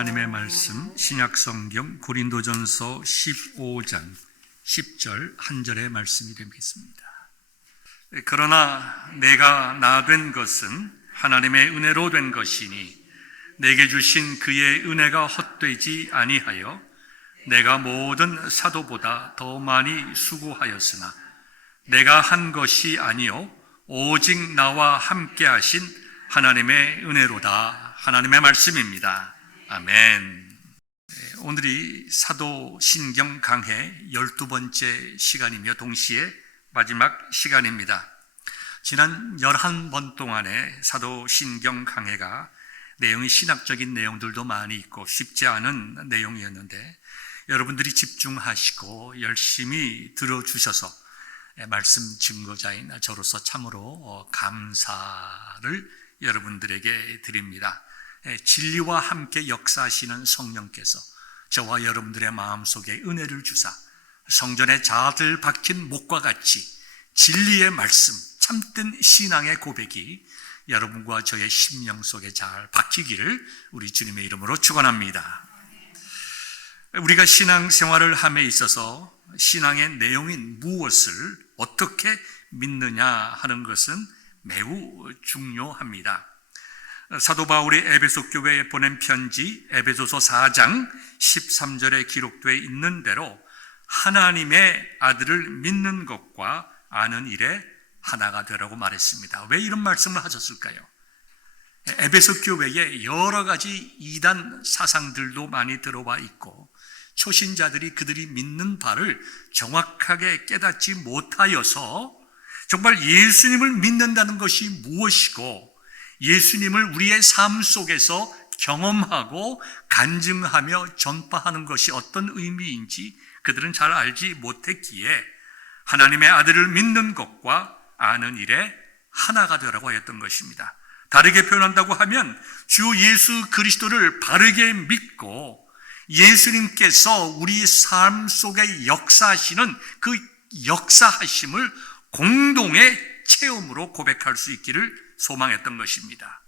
하나님의 말씀 신약성경 고린도전서 15장 10절 한 절의 말씀이 되겠습니다. 그러나 내가 나 된 것은 하나님의 은혜로 된 것이니 내게 주신 그의 은혜가 헛되지 아니하여 내가 모든 사도보다 더 많이 수고하였으나 내가 한 것이 아니요 오직 나와 함께 하신 하나님의 은혜로다. 하나님의 말씀입니다. 아멘. 오늘이 사도신경 강해 12번째 시간이며 동시에 마지막 시간입니다. 지난 11번 동안에 사도신경 강해가 내용이 신학적인 내용들도 많이 있고 쉽지 않은 내용이었는데 여러분들이 집중하시고 열심히 들어주셔서 말씀 증거자인 저로서 참으로 감사를 여러분들에게 드립니다. 진리와 함께 역사하시는 성령께서 저와 여러분들의 마음속에 은혜를 주사 성전에 자들 박힌 목과 같이 진리의 말씀, 참된 신앙의 고백이 여러분과 저의 심령 속에 잘 박히기를 우리 주님의 이름으로 축원합니다. 우리가 신앙생활을 함에 있어서 신앙의 내용인 무엇을 어떻게 믿느냐 하는 것은 매우 중요합니다. 사도 바울이 에베소 교회에 보낸 편지 에베소서 4장 13절에 기록되어 있는 대로 하나님의 아들을 믿는 것과 아는 일에 하나가 되라고 말했습니다. 왜 이런 말씀을 하셨을까요? 에베소 교회에 여러 가지 이단 사상들도 많이 들어와 있고 초신자들이 그들이 믿는 바를 정확하게 깨닫지 못하여서 정말 예수님을 믿는다는 것이 무엇이고 예수님을 우리의 삶 속에서 경험하고 간증하며 전파하는 것이 어떤 의미인지 그들은 잘 알지 못했기에 하나님의 아들을 믿는 것과 아는 일에 하나가 되라고 하였던 것입니다. 다르게 표현한다고 하면 주 예수 그리스도를 바르게 믿고 예수님께서 우리 삶 속에 역사하시는 그 역사하심을 공동의 체험으로 고백할 수 있기를 소망했던 것입니다.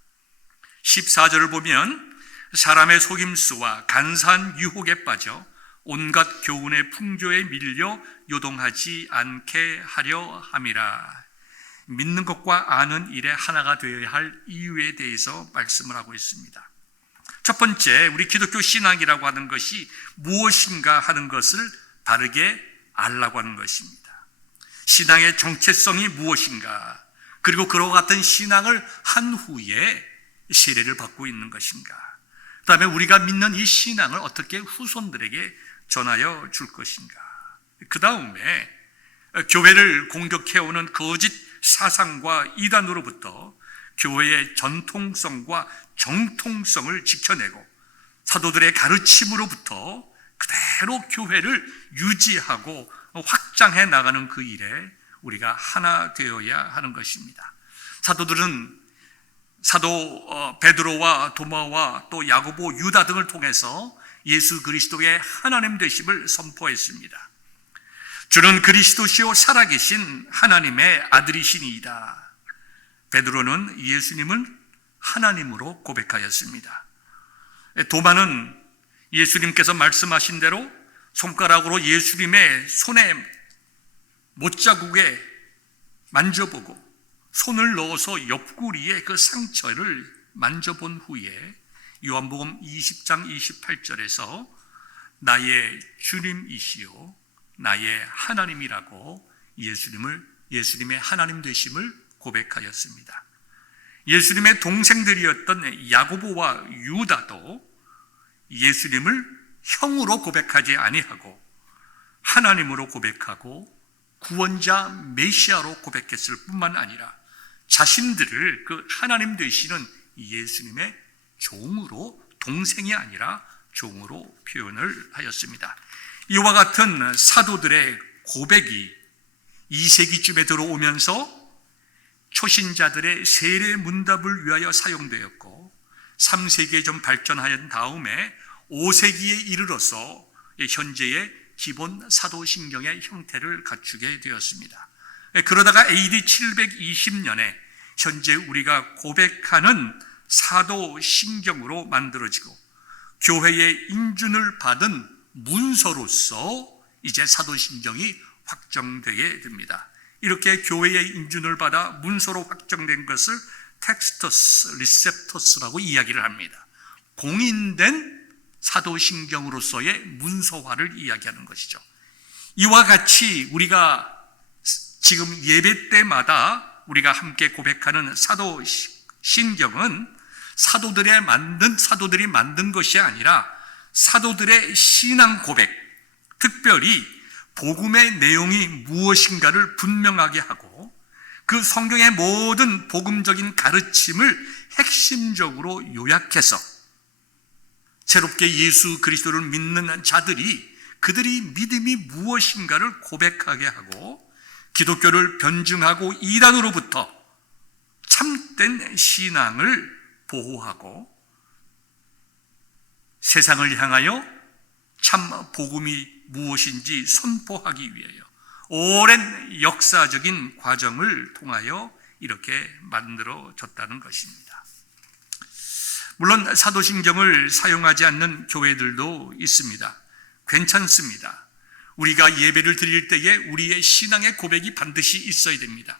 14절을 보면 사람의 속임수와 간사한 유혹에 빠져 온갖 교훈의 풍조에 밀려 요동하지 않게 하려 함이라. 믿는 것과 아는 일에 하나가 되어야 할 이유에 대해서 말씀을 하고 있습니다. 첫 번째, 우리 기독교 신앙이라고 하는 것이 무엇인가 하는 것을 바르게 알라고 하는 것입니다. 신앙의 정체성이 무엇인가, 그리고 그와 같은 신앙을 한 후에 세례를 받고 있는 것인가, 그 다음에 우리가 믿는 이 신앙을 어떻게 후손들에게 전하여 줄 것인가, 그 다음에 교회를 공격해오는 거짓 사상과 이단으로부터 교회의 전통성과 정통성을 지켜내고 사도들의 가르침으로부터 그대로 교회를 유지하고 확장해 나가는 그 일에 우리가 하나 되어야 하는 것입니다. 사도들은 사도 베드로와 도마와 또 야고보, 유다 등을 통해서 예수 그리스도의 하나님 되심을 선포했습니다. 주는 그리스도시요 살아계신 하나님의 아들이시니이다. 베드로는 예수님을 하나님으로 고백하였습니다. 도마는 예수님께서 말씀하신 대로 손가락으로 예수님의 손에 못자국에 만져보고 손을 넣어서 옆구리에 그 상처를 만져본 후에 요한복음 20장 28절에서 나의 주님이시요 나의 하나님이라고 예수님의 하나님 되심을 고백하였습니다. 예수님의 동생들이었던 야고보와 유다도 예수님을 형으로 고백하지 아니하고 하나님으로 고백하고 구원자 메시아로 고백했을 뿐만 아니라 자신들을 그 하나님 되시는 예수님의 종으로, 동생이 아니라 종으로 표현을 하였습니다. 이와 같은 사도들의 고백이 2세기쯤에 들어오면서 초신자들의 세례 문답을 위하여 사용되었고 3세기에 좀 발전하였던 다음에 5세기에 이르러서 현재의 기본 사도신경의 형태를 갖추게 되었습니다. 그러다가 AD 720년에 현재 우리가 고백하는 사도신경으로 만들어지고 교회의 인준을 받은 문서로서 이제 사도신경이 확정되게 됩니다. 이렇게 교회의 인준을 받아 문서로 확정된 것을 텍스터스 리셉터스라고 이야기를 합니다. 공인된 사도신경으로서의 문서화를 이야기하는 것이죠. 이와 같이 우리가 지금 예배 때마다 우리가 함께 고백하는 사도신경은 사도들이 만든 것이 아니라 사도들의 신앙 고백, 특별히 복음의 내용이 무엇인가를 분명하게 하고 그 성경의 모든 복음적인 가르침을 핵심적으로 요약해서 새롭게 예수 그리스도를 믿는 자들이 그들이 믿음이 무엇인가를 고백하게 하고 기독교를 변증하고 이단으로부터 참된 신앙을 보호하고 세상을 향하여 참 복음이 무엇인지 선포하기 위하여 오랜 역사적인 과정을 통하여 이렇게 만들어졌다는 것입니다. 물론 사도신경을 사용하지 않는 교회들도 있습니다. 괜찮습니다. 우리가 예배를 드릴 때에 우리의 신앙의 고백이 반드시 있어야 됩니다.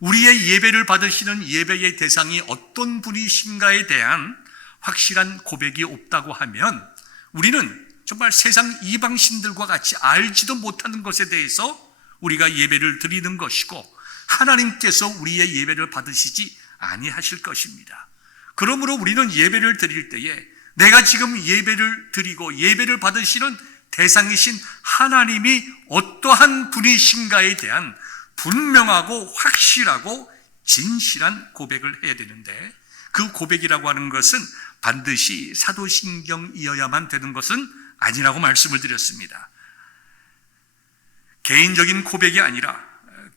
우리의 예배를 받으시는 예배의 대상이 어떤 분이신가에 대한 확실한 고백이 없다고 하면 우리는 정말 세상 이방신들과 같이 알지도 못하는 것에 대해서 우리가 예배를 드리는 것이고 하나님께서 우리의 예배를 받으시지 아니하실 것입니다. 그러므로 우리는 예배를 드릴 때에 내가 지금 예배를 드리고 예배를 받으시는 대상이신 하나님이 어떠한 분이신가에 대한 분명하고 확실하고 진실한 고백을 해야 되는데 그 고백이라고 하는 것은 반드시 사도신경이어야만 되는 것은 아니라고 말씀을 드렸습니다. 개인적인 고백이 아니라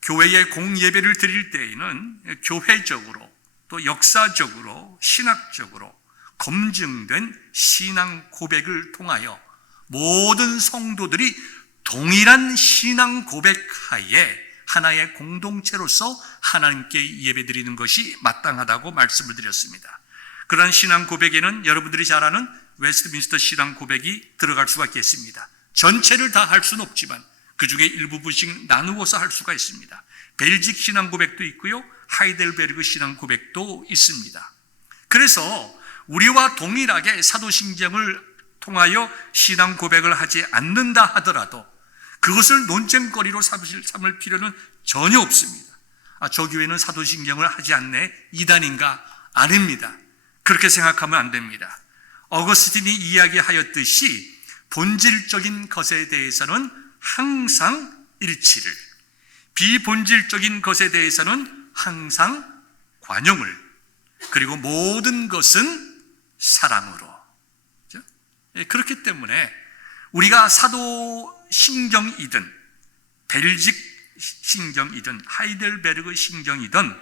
교회의 공예배를 드릴 때에는 교회적으로 또 역사적으로 신학적으로 검증된 신앙 고백을 통하여 모든 성도들이 동일한 신앙 고백하에 하나의 공동체로서 하나님께 예배드리는 것이 마땅하다고 말씀을 드렸습니다. 그러한 신앙 고백에는 여러분들이 잘 아는 웨스트민스터 신앙 고백이 들어갈 수가 있겠습니다. 전체를 다 할 수는 없지만 그 중에 일부분씩 나누어서 할 수가 있습니다. 벨직 신앙 고백도 있고요, 하이델베르그 신앙 고백도 있습니다. 그래서 우리와 동일하게 사도신경을 통하여 신앙 고백을 하지 않는다 하더라도 그것을 논쟁거리로 삼을 필요는 전혀 없습니다. 저 교회는 사도신경을 하지 않네, 이단인가? 아닙니다. 그렇게 생각하면 안 됩니다. 어거스틴이 이야기하였듯이 본질적인 것에 대해서는 항상 일치를, 비본질적인 것에 대해서는 항상 관용을, 그리고 모든 것은 사랑으로. 그렇기 때문에 우리가 사도신경이든 벨직 신경이든 하이델베르그 신경이든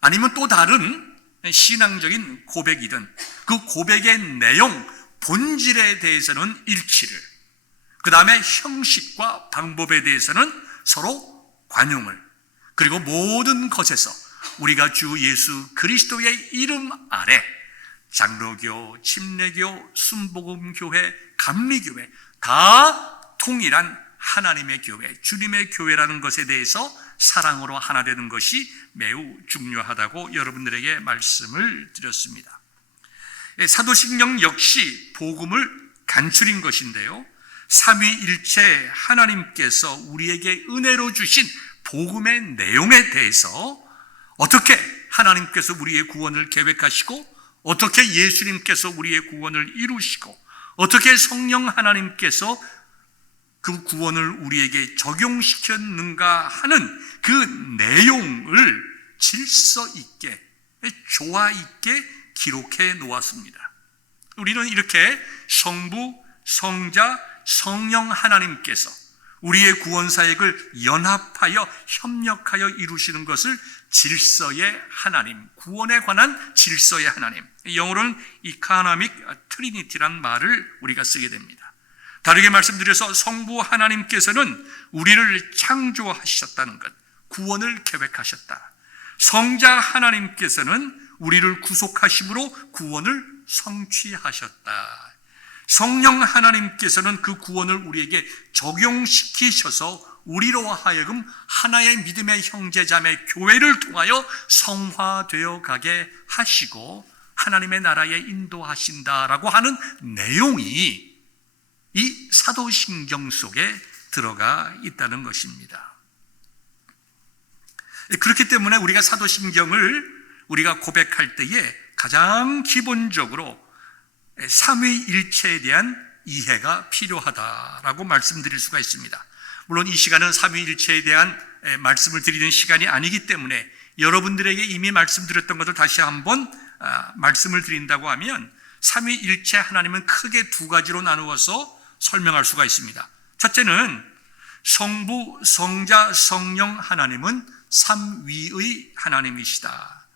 아니면 또 다른 신앙적인 고백이든 그 고백의 내용, 본질에 대해서는 일치를, 그 다음에 형식과 방법에 대해서는 서로 관용을, 그리고 모든 것에서 우리가 주 예수 그리스도의 이름 아래 장로교, 침례교, 순복음교회, 감리교회 다 통일한 하나님의 교회, 주님의 교회라는 것에 대해서 사랑으로 하나 되는 것이 매우 중요하다고 여러분들에게 말씀을 드렸습니다. 사도신경 역시 복음을 간추린 것인데요, 삼위일체 하나님께서 우리에게 은혜로 주신 복음의 내용에 대해서 어떻게 하나님께서 우리의 구원을 계획하시고 어떻게 예수님께서 우리의 구원을 이루시고 어떻게 성령 하나님께서 그 구원을 우리에게 적용시켰는가 하는 그 내용을 질서 있게, 조화 있게 기록해 놓았습니다. 우리는 이렇게 성부, 성자, 성령 하나님께서 우리의 구원 사역을 연합하여 협력하여 이루시는 것을 질서의 하나님, 구원에 관한 질서의 하나님, 영어로는 이카노믹 트리니티란 말을 우리가 쓰게 됩니다. 다르게 말씀드려서 성부 하나님께서는 우리를 창조하셨다는 것, 구원을 계획하셨다. 성자 하나님께서는 우리를 구속하심으로 구원을 성취하셨다. 성령 하나님께서는 그 구원을 우리에게 적용시키셔서 우리로 하여금 하나의 믿음의 형제자매 교회를 통하여 성화되어 가게 하시고 하나님의 나라에 인도하신다라고 하는 내용이 이 사도신경 속에 들어가 있다는 것입니다. 그렇기 때문에 우리가 사도신경을 우리가 고백할 때에 가장 기본적으로 삼위일체에 대한 이해가 필요하다라고 말씀드릴 수가 있습니다. 물론 이 시간은 삼위일체에 대한 말씀을 드리는 시간이 아니기 때문에 여러분들에게 이미 말씀드렸던 것을 다시 한번 말씀을 드린다고 하면 삼위일체 하나님은 크게 두 가지로 나누어서 설명할 수가 있습니다. 첫째는 성부, 성자, 성령 하나님은 삼위의 하나님이시다.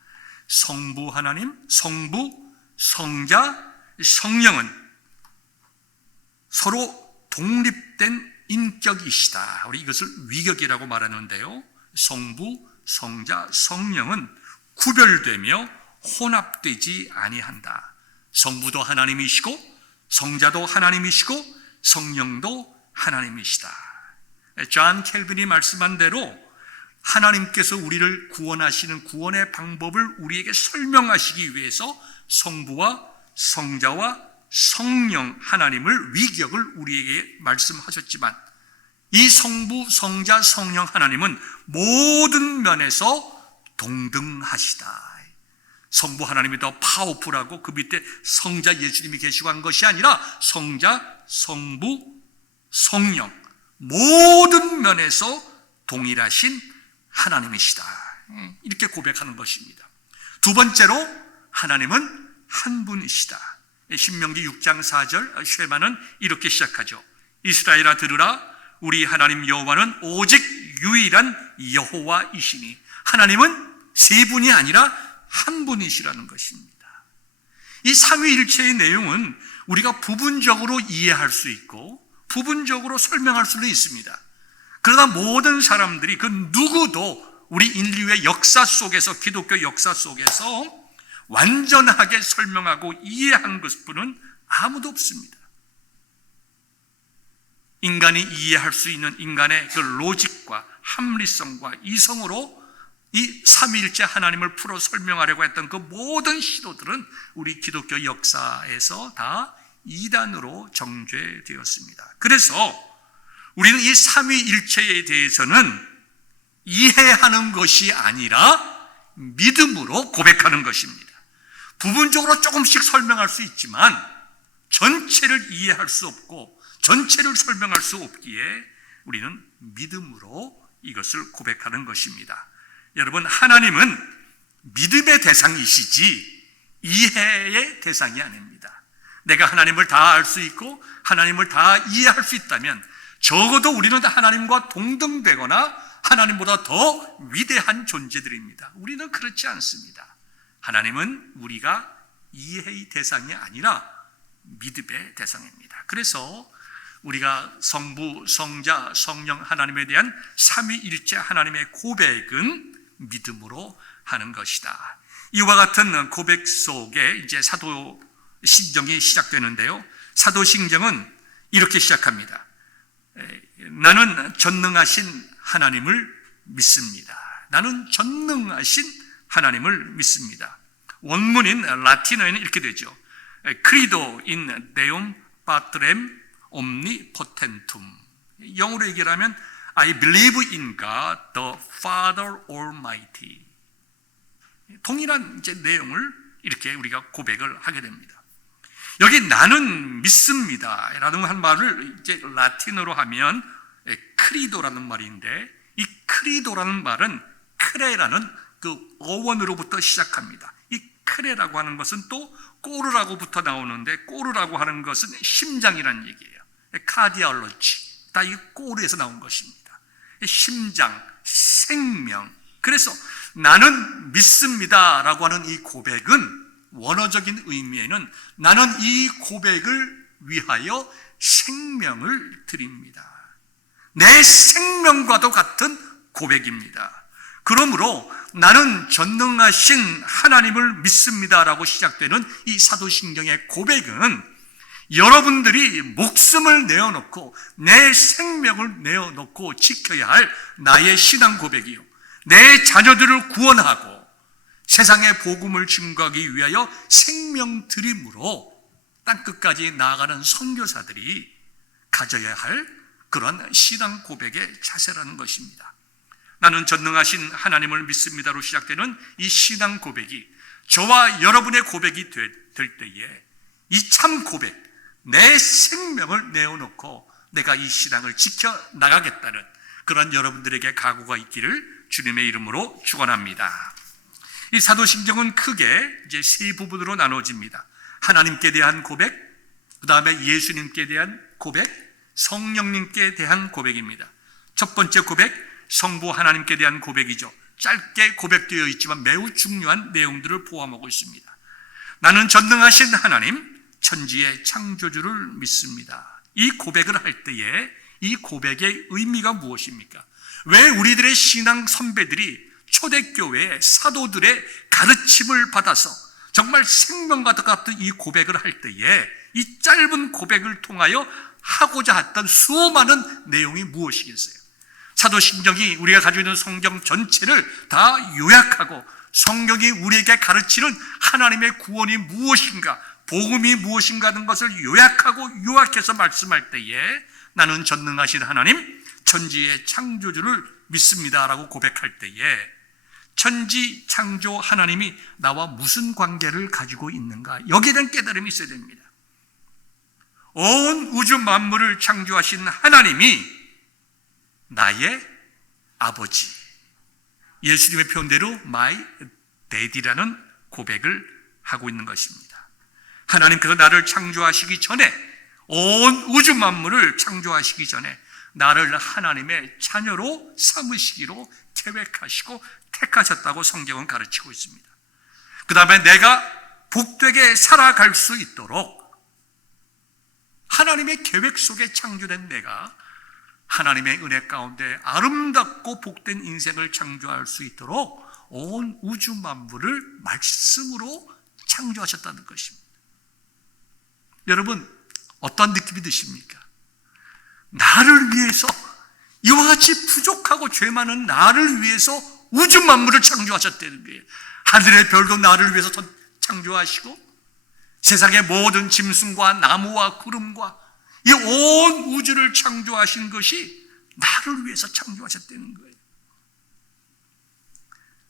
성부 하나님, 성부, 성자, 성령은 서로 독립된 인격이시다. 우리 이것을 위격이라고 말하는데요. 성부, 성자, 성령은 구별되며 혼합되지 아니한다. 성부도 하나님이시고 성자도 하나님이시고 성령도 하나님이시다. 존 켈빈이 말씀한 대로 하나님께서 우리를 구원하시는 구원의 방법을 우리에게 설명하시기 위해서 성부와 성자와 성령 하나님을 위격을 우리에게 말씀하셨지만 이 성부, 성자, 성령 하나님은 모든 면에서 동등하시다. 성부 하나님이 더 파워풀하고 그 밑에 성자 예수님이 계시고 한 것이 아니라 성자, 성부, 성령 모든 면에서 동일하신 하나님이시다. 이렇게 고백하는 것입니다. 두 번째로 하나님은 한 분이시다. 신명기 6장 4절 쉐마는 이렇게 시작하죠. 이스라엘아 들으라, 우리 하나님 여호와는 오직 유일한 여호와이시니 하나님은 세 분이 아니라 한 분이시라는 것입니다. 이 삼위일체의 내용은 우리가 부분적으로 이해할 수 있고 부분적으로 설명할 수는 있습니다. 그러나 모든 사람들이 그 누구도 우리 인류의 역사 속에서, 기독교 역사 속에서 완전하게 설명하고 이해한 것뿐은 아무도 없습니다. 인간이 이해할 수 있는 인간의 그 로직과 합리성과 이성으로 이 삼위일체 하나님을 풀어 설명하려고 했던 그 모든 시도들은 우리 기독교 역사에서 다 이단으로 정죄되었습니다. 그래서 우리는 이 삼위일체에 대해서는 이해하는 것이 아니라 믿음으로 고백하는 것입니다. 부분적으로 조금씩 설명할 수 있지만 전체를 이해할 수 없고 전체를 설명할 수 없기에 우리는 믿음으로 이것을 고백하는 것입니다. 여러분, 하나님은 믿음의 대상이시지 이해의 대상이 아닙니다. 내가 하나님을 다 알 수 있고 하나님을 다 이해할 수 있다면 적어도 우리는 하나님과 동등되거나 하나님보다 더 위대한 존재들입니다. 우리는 그렇지 않습니다. 하나님은 우리가 이해의 대상이 아니라 믿음의 대상입니다. 그래서 우리가 성부, 성자, 성령 하나님에 대한 삼위일체 하나님의 고백은 믿음으로 하는 것이다. 이와 같은 고백 속에 이제 사도신경이 시작되는데요. 사도신경은 이렇게 시작합니다. 나는 전능하신 하나님을 믿습니다. 나는 전능하신 하나님을 믿습니다. 원문인 라틴어에는 이렇게 되죠. Credo in Deum Patrem Omnipotentum. 영어로 얘기하면 I believe in God, the Father Almighty. 동일한 이제 내용을 이렇게 우리가 고백을 하게 됩니다. 여기 나는 믿습니다 라는 한 말을 이제 라틴어로 하면 크리도라는 말인데, 이 크리도라는 말은 크레라는 그 어원으로부터 시작합니다. 이 크레라고 하는 것은 또 꼬르라고부터 나오는데, 꼬르라고 하는 것은 심장이라는 얘기예요. 카디올로지, 다 이 꼬르에서 나온 것입니다. 심장, 생명. 그래서 나는 믿습니다 라고 하는 이 고백은 원어적인 의미에는 나는 이 고백을 위하여 생명을 드립니다. 내 생명과도 같은 고백입니다. 그러므로 나는 전능하신 하나님을 믿습니다 라고 시작되는 이 사도신경의 고백은 여러분들이 목숨을 내어놓고 내 생명을 내어놓고 지켜야 할 나의 신앙 고백이요, 내 자녀들을 구원하고 세상의 복음을 증거하기 위하여 생명 드림으로 땅끝까지 나아가는 선교사들이 가져야 할 그런 신앙 고백의 자세라는 것입니다. 나는 전능하신 하나님을 믿습니다로 시작되는 이 신앙 고백이 저와 여러분의 고백이 될 때에 이 참 고백, 내 생명을 내어놓고 내가 이 신앙을 지켜나가겠다는 그런 여러분들에게 각오가 있기를 주님의 이름으로 축원합니다. 이 사도신경은 크게 이제 세 부분으로 나눠집니다. 하나님께 대한 고백, 그 다음에 예수님께 대한 고백, 성령님께 대한 고백입니다. 첫 번째 고백, 성부 하나님께 대한 고백이죠. 짧게 고백되어 있지만 매우 중요한 내용들을 포함하고 있습니다. 나는 전능하신 하나님, 천지의 창조주를 믿습니다. 이 고백을 할 때에 이 고백의 의미가 무엇입니까? 왜 우리들의 신앙 선배들이 초대교회의 사도들의 가르침을 받아서 정말 생명과 같은 이 고백을 할 때에 이 짧은 고백을 통하여 하고자 했던 수많은 내용이 무엇이겠어요? 사도신경이 우리가 가지고 있는 성경 전체를 다 요약하고 성경이 우리에게 가르치는 하나님의 구원이 무엇인가, 복음이 무엇인가 하는 것을 요약하고 요약해서 말씀할 때에 나는 전능하신 하나님, 천지의 창조주를 믿습니다라고 고백할 때에 천지 창조 하나님이 나와 무슨 관계를 가지고 있는가, 여기에 대한 깨달음이 있어야 됩니다. 온 우주 만물을 창조하신 하나님이 나의 아버지, 예수님의 표현대로 My Daddy라는 고백을 하고 있는 것입니다. 하나님께서 나를 창조하시기 전에, 온 우주 만물을 창조하시기 전에 나를 하나님의 자녀로 삼으시기로 계획하시고 택하셨다고 성경은 가르치고 있습니다. 그 다음에 내가 복되게 살아갈 수 있도록 하나님의 계획 속에 창조된 내가 하나님의 은혜 가운데 아름답고 복된 인생을 창조할 수 있도록 온 우주 만물을 말씀으로 창조하셨다는 것입니다. 여러분, 어떤 느낌이 드십니까? 나를 위해서, 이와 같이 부족하고 죄 많은 나를 위해서 우주 만물을 창조하셨다는 거예요. 하늘의 별도 나를 위해서 창조하시고 세상의 모든 짐승과 나무와 구름과 이 온 우주를 창조하신 것이 나를 위해서 창조하셨다는 거예요.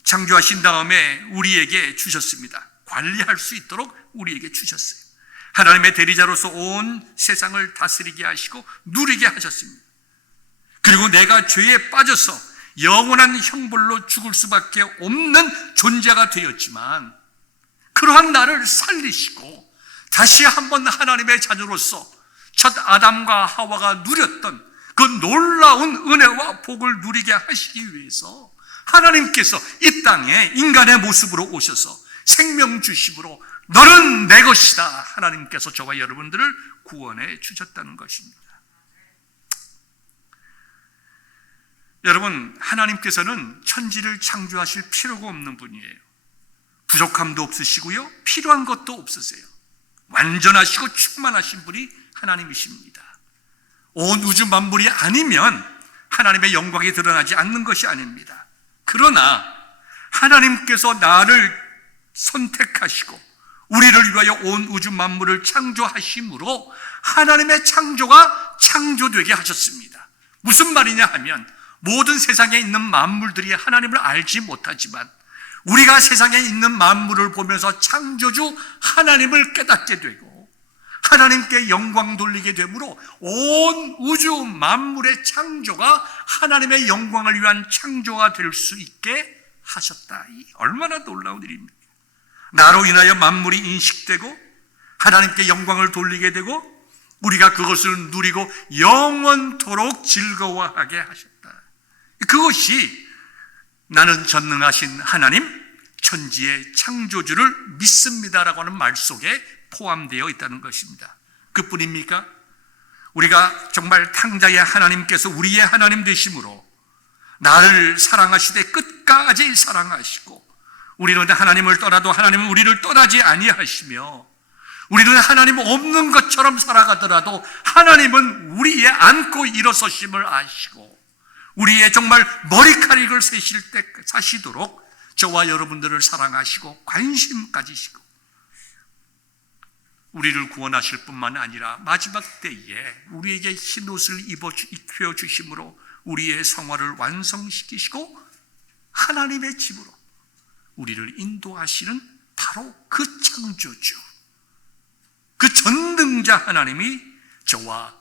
창조하신 다음에 우리에게 주셨습니다. 관리할 수 있도록 우리에게 주셨어요. 하나님의 대리자로서 온 세상을 다스리게 하시고 누리게 하셨습니다. 그리고 내가 죄에 빠져서 영원한 형벌로 죽을 수밖에 없는 존재가 되었지만 그러한 나를 살리시고 다시 한번 하나님의 자녀로서 첫 아담과 하와가 누렸던 그 놀라운 은혜와 복을 누리게 하시기 위해서 하나님께서 이 땅에 인간의 모습으로 오셔서 생명 주심으로 너는 내 것이다, 하나님께서 저와 여러분들을 구원해 주셨다는 것입니다. 여러분, 하나님께서는 천지를 창조하실 필요가 없는 분이에요. 부족함도 없으시고요, 필요한 것도 없으세요. 완전하시고 충만하신 분이 하나님이십니다. 온 우주 만물이 아니면 하나님의 영광이 드러나지 않는 것이 아닙니다. 그러나 하나님께서 나를 선택하시고 우리를 위하여 온 우주 만물을 창조하심으로 하나님의 창조가 창조되게 하셨습니다. 무슨 말이냐 하면 모든 세상에 있는 만물들이 하나님을 알지 못하지만 우리가 세상에 있는 만물을 보면서 창조주 하나님을 깨닫게 되고 하나님께 영광 돌리게 되므로 온 우주 만물의 창조가 하나님의 영광을 위한 창조가 될 수 있게 하셨다. 얼마나 놀라운 일입니까? 나로 인하여 만물이 인식되고 하나님께 영광을 돌리게 되고 우리가 그것을 누리고 영원토록 즐거워하게 하셨다. 그것이 나는 전능하신 하나님, 천지의 창조주를 믿습니다라고 하는 말 속에 포함되어 있다는 것입니다. 그뿐입니까? 우리가 정말 탕자의 하나님께서 우리의 하나님 되심으로 나를 사랑하시되 끝까지 사랑하시고 우리는 하나님을 떠나도 하나님은 우리를 떠나지 아니하시며 우리는 하나님 없는 것처럼 살아가더라도 하나님은 우리의 안고 일어서심을 아시고 우리의 정말 머리카락을 세실 때 사시도록 저와 여러분들을 사랑하시고 관심 가지시고 우리를 구원하실 뿐만 아니라 마지막 때에 우리에게 흰 옷을 입혀 주심으로 우리의 성화를 완성시키시고 하나님의 집으로 우리를 인도하시는 바로 그 창조주, 그 전능자 하나님이 저와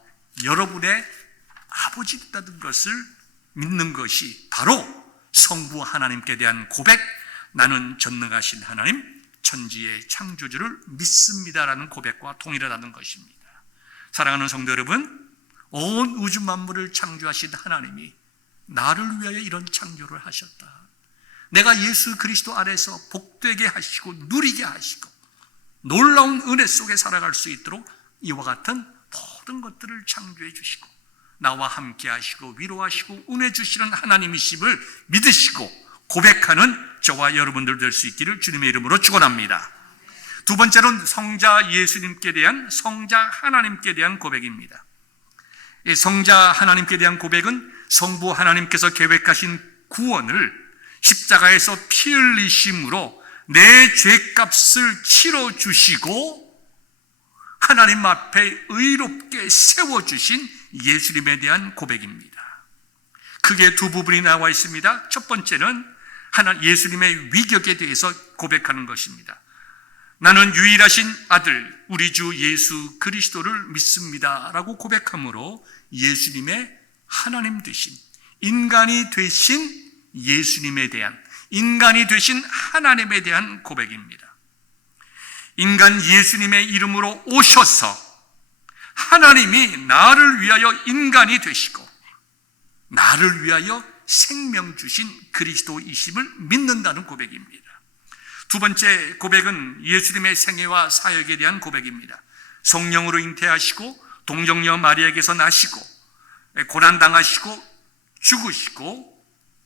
여러분의 아버지다는 것을 믿는 것이 바로 성부 하나님께 대한 고백, 나는 전능하신 하나님, 천지의 창조주를 믿습니다라는 고백과 동일하다는 것입니다. 사랑하는 성도 여러분, 온 우주 만물을 창조하신 하나님이 나를 위하여 이런 창조를 하셨다. 내가 예수 그리스도 안에서 복되게 하시고 누리게 하시고 놀라운 은혜 속에 살아갈 수 있도록 이와 같은 모든 것들을 창조해 주시고 나와 함께 하시고 위로하시고 은혜 주시는 하나님이심을 믿으시고 고백하는 저와 여러분들 될 수 있기를 주님의 이름으로 축원합니다. 두 번째로는 성자 예수님께 대한, 성자 하나님께 대한 고백입니다. 성자 하나님께 대한 고백은 성부 하나님께서 계획하신 구원을 십자가에서 피 흘리심으로 내 죄값을 치러주시고 하나님 앞에 의롭게 세워주신 예수님에 대한 고백입니다. 크게 두 부분이 나와 있습니다. 첫 번째는 예수님의 위격에 대해서 고백하는 것입니다. 나는 유일하신 아들 우리 주 예수 그리스도를 믿습니다 라고 고백함으로 예수님의 하나님 되신, 인간이 되신 예수님에 대한, 인간이 되신 하나님에 대한 고백입니다. 인간 예수님의 이름으로 오셔서 하나님이 나를 위하여 인간이 되시고 나를 위하여 생명 주신 그리스도이심을 믿는다는 고백입니다. 두 번째 고백은 예수님의 생애와 사역에 대한 고백입니다. 성령으로 잉태하시고 동정녀 마리아에게서 나시고 고난당하시고 죽으시고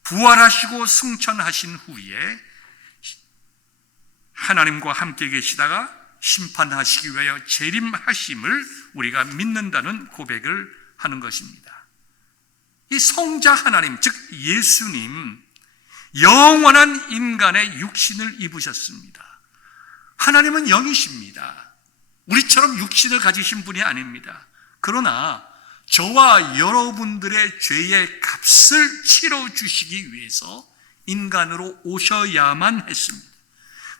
부활하시고 승천하신 후에 하나님과 함께 계시다가 심판하시기 위하여 재림하심을 우리가 믿는다는 고백을 하는 것입니다. 이 성자 하나님, 즉 예수님, 영원한 인간의 육신을 입으셨습니다. 하나님은 영이십니다. 우리처럼 육신을 가지신 분이 아닙니다. 그러나 저와 여러분들의 죄의 값을 치러주시기 위해서 인간으로 오셔야만 했습니다.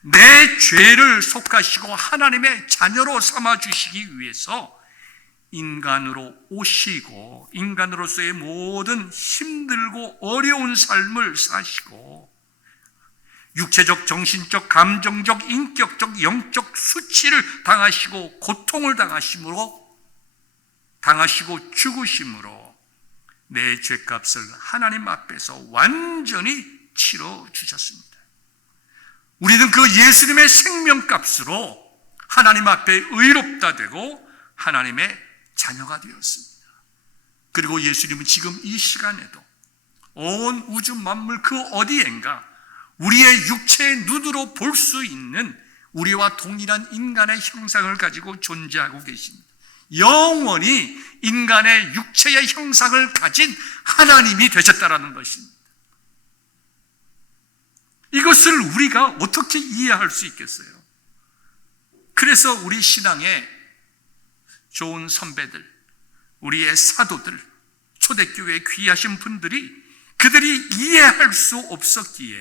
내 죄를 속하시고 하나님의 자녀로 삼아주시기 위해서 인간으로 오시고 인간으로서의 모든 힘들고 어려운 삶을 사시고 육체적, 정신적, 감정적, 인격적, 영적 수치를 당하시고 고통을 당하시고 죽으심으로 내 죄값을 하나님 앞에서 완전히 치러주셨습니다. 우리는 그 예수님의 생명값으로 하나님 앞에 의롭다 되고 하나님의 자녀가 되었습니다. 그리고 예수님은 지금 이 시간에도 온 우주 만물 그 어디엔가 우리의 육체의 눈으로 볼 수 있는 우리와 동일한 인간의 형상을 가지고 존재하고 계십니다. 영원히 인간의 육체의 형상을 가진 하나님이 되셨다라는 것입니다. 이것을 우리가 어떻게 이해할 수 있겠어요? 그래서 우리 신앙에 좋은 선배들, 우리의 사도들, 초대교회에 귀하신 분들이 그들이 이해할 수 없었기에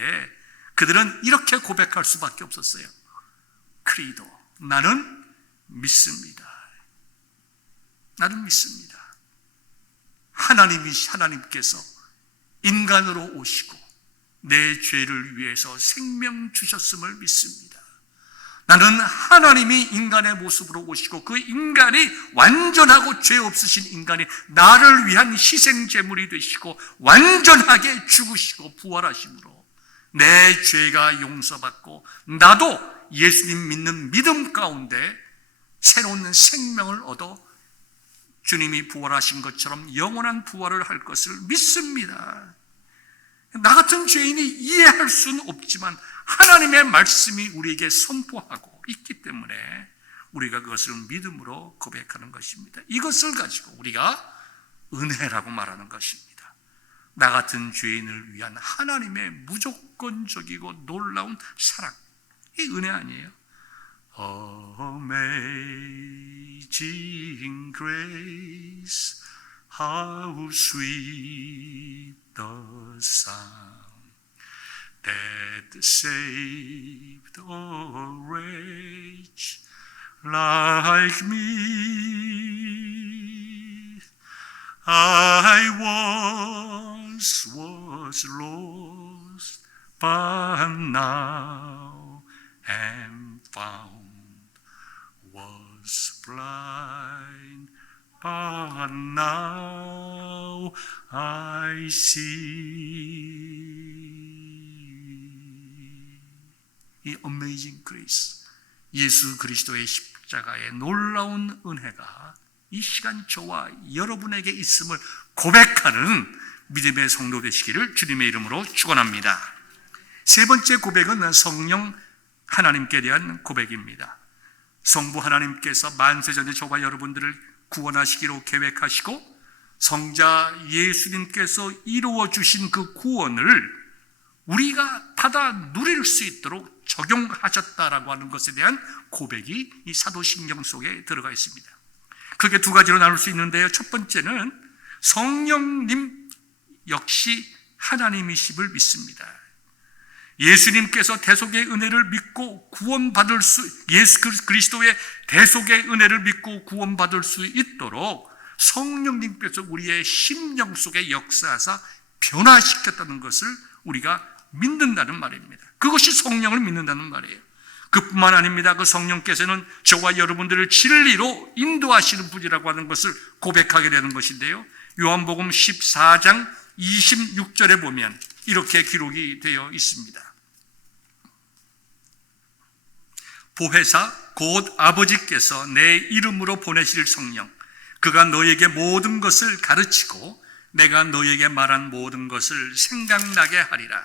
그들은 이렇게 고백할 수밖에 없었어요. 크리도, 나는 믿습니다. 나는 믿습니다. 하나님께서 인간으로 오시고 내 죄를 위해서 생명 주셨음을 믿습니다. 나는 하나님이 인간의 모습으로 오시고 그 인간이 완전하고 죄 없으신 인간이 나를 위한 희생제물이 되시고 완전하게 죽으시고 부활하심으로 내 죄가 용서받고 나도 예수님 믿는 믿음 가운데 새로운 생명을 얻어 주님이 부활하신 것처럼 영원한 부활을 할 것을 믿습니다. 나 같은 죄인이 이해할 수는 없지만 하나님의 말씀이 우리에게 선포하고 있기 때문에 우리가 그것을 믿음으로 고백하는 것입니다. 이것을 가지고 우리가 은혜라고 말하는 것입니다. 나 같은 죄인을 위한 하나님의 무조건적이고 놀라운 사랑, 이 은혜 아니에요? Amazing grace, how sweet the sound that saved a wretch like me. I once was lost, but now am found. Was blind, but now I see. 이 Amazing Grace, 예수 그리스도의 십자가의 놀라운 은혜가 이 시간 저와 여러분에게 있음을 고백하는 믿음의 성도 되시기를 주님의 이름으로 축원합니다. 세 번째 고백은 성령 하나님께 대한 고백입니다. 성부 하나님께서 만세전에 저와 여러분들을 구원하시기로 계획하시고 성자 예수님께서 이루어 주신 그 구원을 우리가 받아 누릴 수 있도록 적용하셨다라고 하는 것에 대한 고백이 이 사도신경 속에 들어가 있습니다. 크게 두 가지로 나눌 수 있는데요. 첫 번째는 성령님 역시 하나님이심을 믿습니다. 예수님께서 대속의 은혜를 믿고 구원받을 예수 그리스도의 대속의 은혜를 믿고 구원받을 수 있도록 성령님께서 우리의 심령 속에 역사하사 변화시켰다는 것을 우리가 믿는다는 말입니다. 그것이 성령을 믿는다는 말이에요. 그뿐만 아닙니다. 그 성령께서는 저와 여러분들을 진리로 인도하시는 분이라고 하는 것을 고백하게 되는 것인데요. 요한복음 14장 26절에 보면 이렇게 기록이 되어 있습니다. 보혜사 곧 아버지께서 내 이름으로 보내실 성령, 그가 너에게 모든 것을 가르치고 내가 너에게 말한 모든 것을 생각나게 하리라.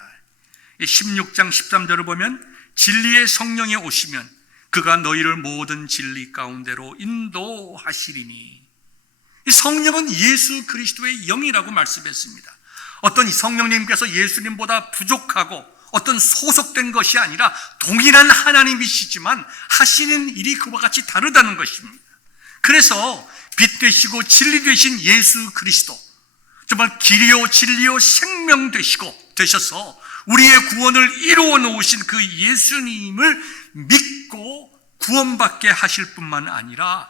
16장 13절을 보면 진리의 성령이 오시면 그가 너희를 모든 진리 가운데로 인도하시리니. 이 성령은 예수 그리스도의 영이라고 말씀했습니다. 어떤 성령님께서 예수님보다 부족하고 어떤 소속된 것이 아니라 동일한 하나님이시지만 하시는 일이 그와 같이 다르다는 것입니다. 그래서 빛 되시고 진리 되신 예수 그리스도, 정말 길이요 진리요 생명 되셔서 우리의 구원을 이루어 놓으신 그 예수님을 믿고 구원받게 하실 뿐만 아니라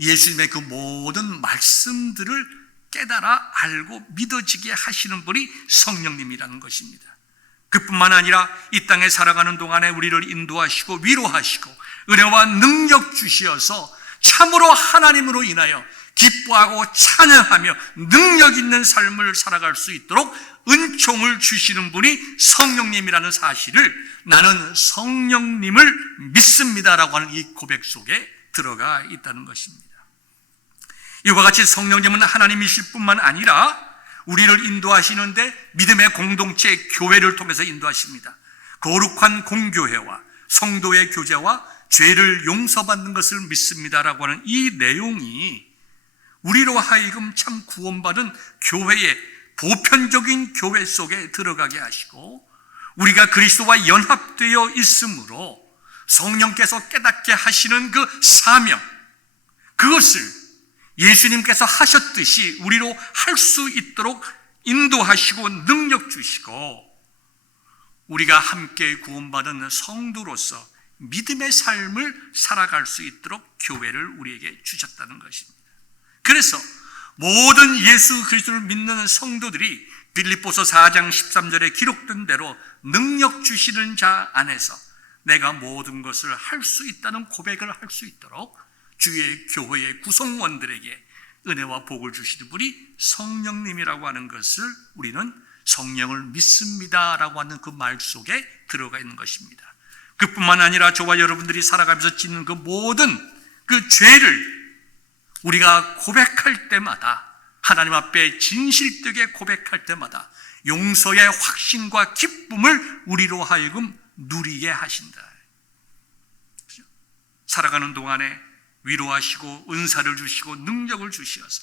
예수님의 그 모든 말씀들을 깨달아 알고 믿어지게 하시는 분이 성령님이라는 것입니다. 그뿐만 아니라 이 땅에 살아가는 동안에 우리를 인도하시고 위로하시고 은혜와 능력 주시어서 참으로 하나님으로 인하여 기뻐하고 찬양하며 능력 있는 삶을 살아갈 수 있도록 은총을 주시는 분이 성령님이라는 사실을 나는 성령님을 믿습니다라고 하는 이 고백 속에 들어가 있다는 것입니다. 이와 같이 성령님은 하나님이실 뿐만 아니라 우리를 인도하시는데 믿음의 공동체 교회를 통해서 인도하십니다. 거룩한 공교회와 성도의 교제와 죄를 용서받는 것을 믿습니다라고 하는 이 내용이 우리로 하여금 참 구원받은 교회의 보편적인 교회 속에 들어가게 하시고 우리가 그리스도와 연합되어 있으므로 성령께서 깨닫게 하시는 그 사명, 그것을 예수님께서 하셨듯이 우리로 할 수 있도록 인도하시고 능력 주시고 우리가 함께 구원받은 성도로서 믿음의 삶을 살아갈 수 있도록 교회를 우리에게 주셨다는 것입니다. 그래서 모든 예수 그리스도를 믿는 성도들이 빌립보서 4장 13절에 기록된 대로 능력 주시는 자 안에서 내가 모든 것을 할 수 있다는 고백을 할 수 있도록 주의 교회의 구성원들에게 은혜와 복을 주시는 분이 성령님이라고 하는 것을 우리는 성령을 믿습니다라고 하는 그 말 속에 들어가 있는 것입니다. 그뿐만 아니라 저와 여러분들이 살아가면서 짓는 그 모든 그 죄를 우리가 고백할 때마다 하나님 앞에 진실되게 고백할 때마다 용서의 확신과 기쁨을 우리로 하여금 누리게 하신다. 살아가는 동안에 위로하시고 은사를 주시고 능력을 주시어서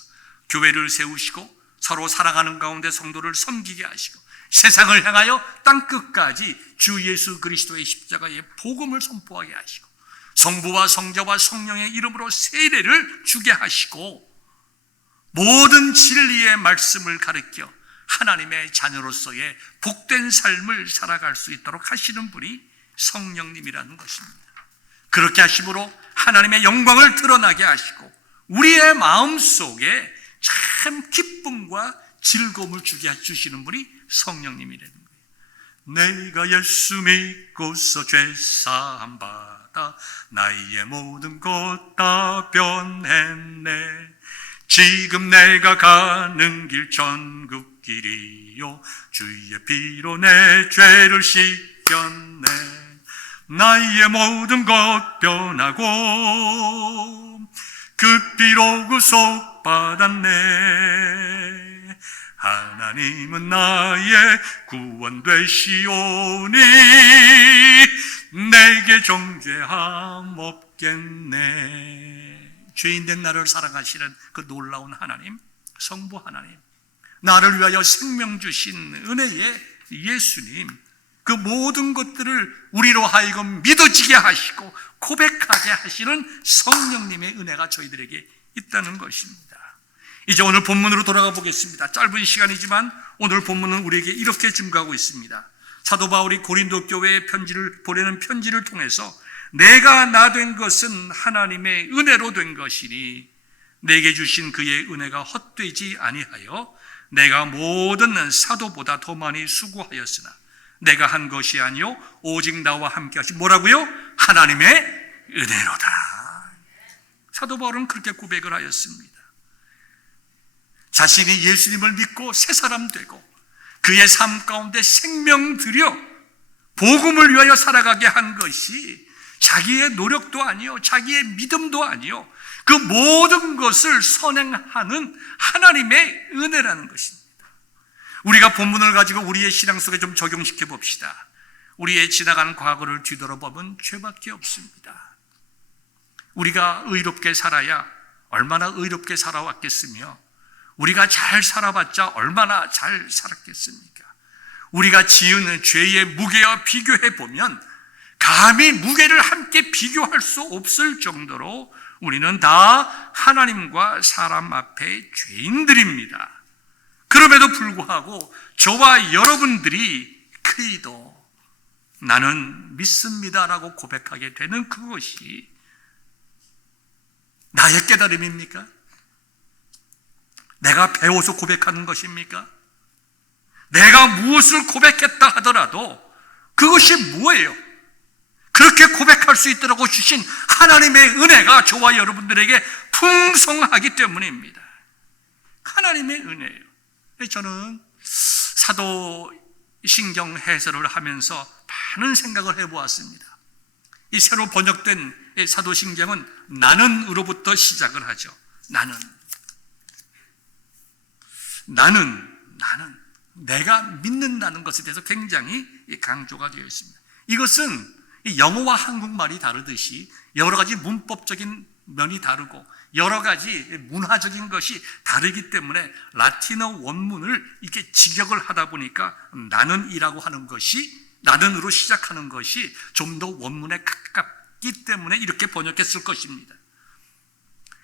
교회를 세우시고 서로 살아가는 가운데 성도를 섬기게 하시고 세상을 향하여 땅끝까지 주 예수 그리스도의 십자가의 복음을 선포하게 하시고 성부와 성자와 성령의 이름으로 세례를 주게 하시고 모든 진리의 말씀을 가르쳐 하나님의 자녀로서의 복된 삶을 살아갈 수 있도록 하시는 분이 성령님이라는 것입니다. 그렇게 하심으로 하나님의 영광을 드러나게 하시고 우리의 마음속에 참 기쁨과 즐거움을 주게 주시는 분이 성령님이라는 거예요. 내가 예수 믿고서 죄사함 받아 나의 모든 것 다 변했네. 지금 내가 가는 길 천국 길이요 주의 피로 내 죄를 씻겼네. 나의 모든 것 변하고 그 피로 구속받았네. 하나님은 나의 구원 되시오니 내게 정죄함 없겠네. 죄인된 나를 사랑하시는 그 놀라운 하나님, 성부 하나님, 나를 위하여 생명 주신 은혜의 예수님, 그 모든 것들을 우리로 하여금 믿어지게 하시고 고백하게 하시는 성령님의 은혜가 저희들에게 있다는 것입니다. 이제 오늘 본문으로 돌아가 보겠습니다. 짧은 시간이지만 오늘 본문은 우리에게 이렇게 증거하고 있습니다. 사도 바울이 고린도 교회에 보내는 편지를 통해서 내가 나 된 것은 하나님의 은혜로 된 것이니 내게 주신 그의 은혜가 헛되지 아니하여 내가 모든 사도보다 더 많이 수고하였으나 내가 한 것이 아니요 오직 나와 함께 하신 뭐라고요? 하나님의 은혜로다. 사도 바울은 그렇게 고백을 하였습니다. 자신이 예수님을 믿고 새 사람 되고 그의 삶 가운데 생명 들여 복음을 위하여 살아가게 한 것이 자기의 노력도 아니요 자기의 믿음도 아니요 그 모든 것을 선행하는 하나님의 은혜라는 것입니다. 우리가 본문을 가지고 우리의 신앙 속에 좀 적용시켜 봅시다. 우리의 지나간 과거를 뒤돌아보면 죄밖에 없습니다. 우리가 의롭게 살아야 얼마나 의롭게 살아왔겠으며 우리가 잘 살아봤자 얼마나 잘 살았겠습니까? 우리가 지은 죄의 무게와 비교해 보면 감히 무게를 함께 비교할 수 없을 정도로 우리는 다 하나님과 사람 앞에 죄인들입니다. 그럼에도 불구하고 저와 여러분들이 그래도 나는 믿습니다라고 고백하게 되는 그것이 나의 깨달음입니까? 내가 배워서 고백하는 것입니까? 내가 무엇을 고백했다 하더라도 그것이 뭐예요? 그렇게 고백할 수 있도록 주신 하나님의 은혜가 저와 여러분들에게 풍성하기 때문입니다. 하나님의 은혜예요. 저는 사도신경 해설을 하면서 많은 생각을 해보았습니다. 이 새로 번역된 사도신경은 나는으로부터 시작을 하죠. 나는 내가 믿는다는 것에 대해서 굉장히 강조가 되어 있습니다. 이것은 영어와 한국말이 다르듯이 여러 가지 문법적인 면이 다르고 여러 가지 문화적인 것이 다르기 때문에 라틴어 원문을 이렇게 직역을 하다 보니까 나는이라고 하는 것이 나는으로 시작하는 것이 좀 더 원문에 가깝기 때문에 이렇게 번역했을 것입니다.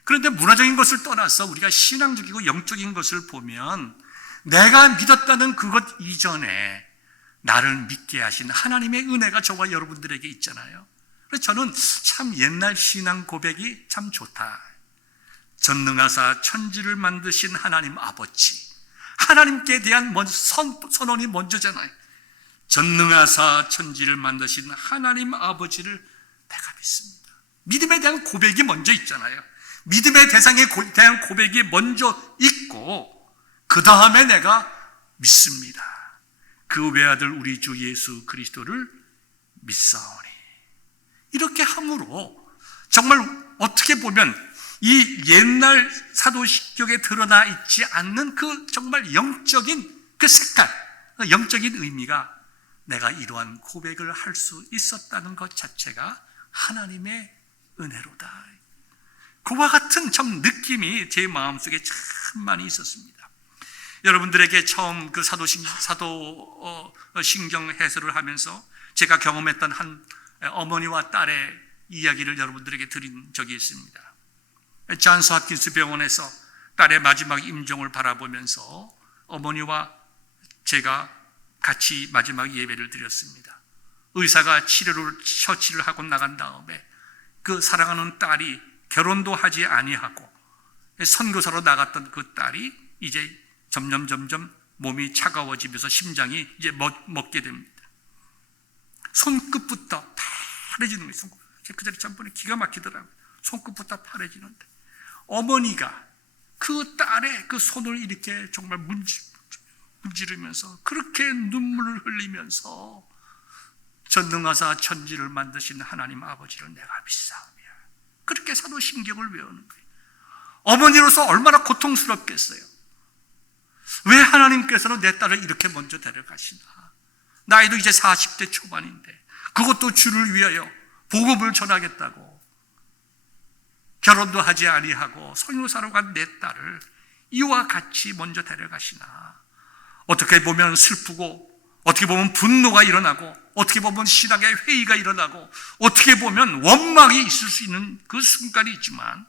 그런데 문화적인 것을 떠나서 우리가 신앙적이고 영적인 것을 보면 내가 믿었다는 그것 이전에 나를 믿게 하신 하나님의 은혜가 저와 여러분들에게 있잖아요. 그래서 저는 참 옛날 신앙 고백이 참 좋다. 전능하사 천지를 만드신 하나님 아버지, 하나님께 대한 선언이 먼저잖아요. 전능하사 천지를 만드신 하나님 아버지를 내가 믿습니다. 믿음에 대한 고백이 먼저 있잖아요. 믿음의 대상에 대한 고백이 먼저 있고 그 다음에 내가 믿습니다. 그 외아들 우리 주 예수 그리스도를 믿사오니. 이렇게 함으로 정말 어떻게 보면 이 옛날 사도신경에 드러나 있지 않는 그 정말 영적인 그 색깔, 영적인 의미가 내가 이러한 고백을 할 수 있었다는 것 자체가 하나님의 은혜로다. 그와 같은 참 느낌이 제 마음속에 참 많이 있었습니다. 여러분들에게 처음 그 사도신경 해설을 하면서 제가 경험했던 한 어머니와 딸의 이야기를 여러분들에게 드린 적이 있습니다. 존스 홉킨스 병원에서 딸의 마지막 임종을 바라보면서 어머니와 제가 같이 마지막 예배를 드렸습니다. 의사가 처치를 하고 나간 다음에 그 사랑하는 딸이 결혼도 하지 아니하고 선교사로 나갔던 그 딸이 이제 점점 몸이 차가워지면서 심장이 이제 멎게 됩니다. 손끝부터 파래지는 거예요. 그 자리 참 보니 기가 막히더라고요. 손끝부터 파래지는데 어머니가 그 딸의 그 손을 이렇게 정말 문지르면서 그렇게 눈물을 흘리면서 전능하사 천지를 만드신 하나님 아버지를 내가 믿사오며, 그렇게 사도신경을 외우는 거예요. 어머니로서 얼마나 고통스럽겠어요. 왜 하나님께서는 내 딸을 이렇게 먼저 데려가시나. 나이도 이제 40대 초반인데 그것도 주를 위하여 복음을 전하겠다고 결혼도 하지 아니하고 선교사로 간 내 딸을 이와 같이 먼저 데려가시나. 어떻게 보면 슬프고, 어떻게 보면 분노가 일어나고, 어떻게 보면 신앙의 회의가 일어나고, 어떻게 보면 원망이 있을 수 있는 그 순간이 있지만,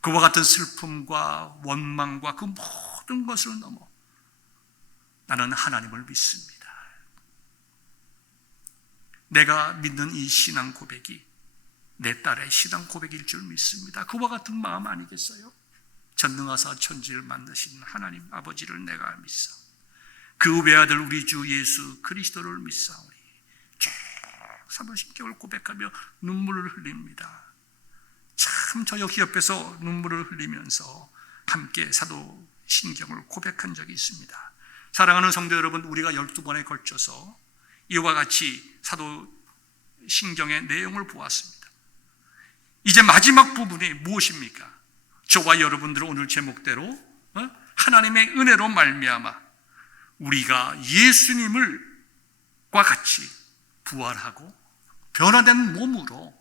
그와 같은 슬픔과 원망과 그 모든 것을 넘어 나는 하나님을 믿습니다. 내가 믿는 이 신앙 고백이 내 딸의 신앙 고백일 줄 믿습니다. 그와 같은 마음 아니겠어요? 전능하사 천지를 만드신 하나님 아버지를 내가 믿사오니 그 외아들 우리 주 예수 그리스도를 믿사오니 쭉 사도신경을 고백하며 눈물을 흘립니다. 참 저 여기 옆에서 눈물을 흘리면서 함께 사도신경을 고백한 적이 있습니다. 사랑하는 성도 여러분, 우리가 12번에 걸쳐서 이와 같이 사도신경의 내용을 보았습니다. 이제 마지막 부분이 무엇입니까? 저와 여러분들은 오늘 제목대로 하나님의 은혜로 말미암아 우리가 예수님과 같이 부활하고 변화된 몸으로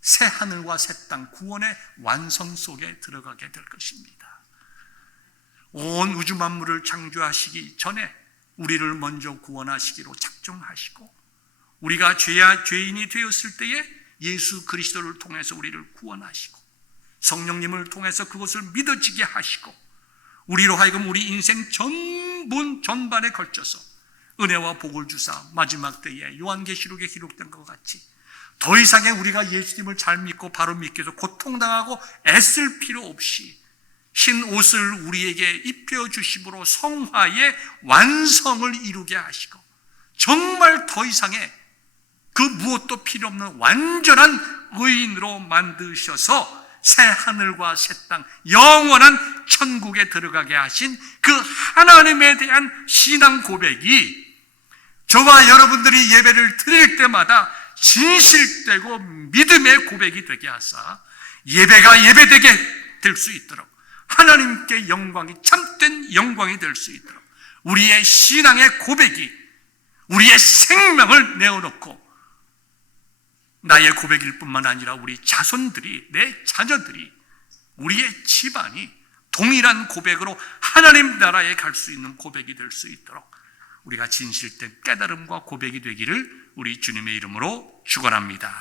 새 하늘과 새 땅 구원의 완성 속에 들어가게 될 것입니다. 온 우주 만물을 창조하시기 전에 우리를 먼저 구원하시기로 작정하시고, 우리가 죄인이 되었을 때에 예수 그리스도를 통해서 우리를 구원하시고 성령님을 통해서 그것을 믿어지게 하시고, 우리로 하여금 우리 인생 전반에 걸쳐서 은혜와 복을 주사 마지막 때에 요한계시록에 기록된 것 같이 더 이상의 우리가 예수님을 잘 믿고 바로 믿기 위해서 고통당하고 애쓸 필요 없이 흰 옷을 우리에게 입혀주심으로 성화의 완성을 이루게 하시고, 정말 더 이상의 그 무엇도 필요 없는 완전한 의인으로 만드셔서 새 하늘과 새 땅, 영원한 천국에 들어가게 하신 그 하나님에 대한 신앙 고백이 저와 여러분들이 예배를 드릴 때마다 진실되고 믿음의 고백이 되게 하사 예배가 예배되게 될 수 있도록, 하나님께 영광이 참된 영광이 될 수 있도록 우리의 신앙의 고백이 우리의 생명을 내어놓고 나의 고백일 뿐만 아니라 우리 자손들이, 내 자녀들이, 우리의 집안이 동일한 고백으로 하나님 나라에 갈 수 있는 고백이 될 수 있도록 우리가 진실된 깨달음과 고백이 되기를 우리 주님의 이름으로 축원합니다.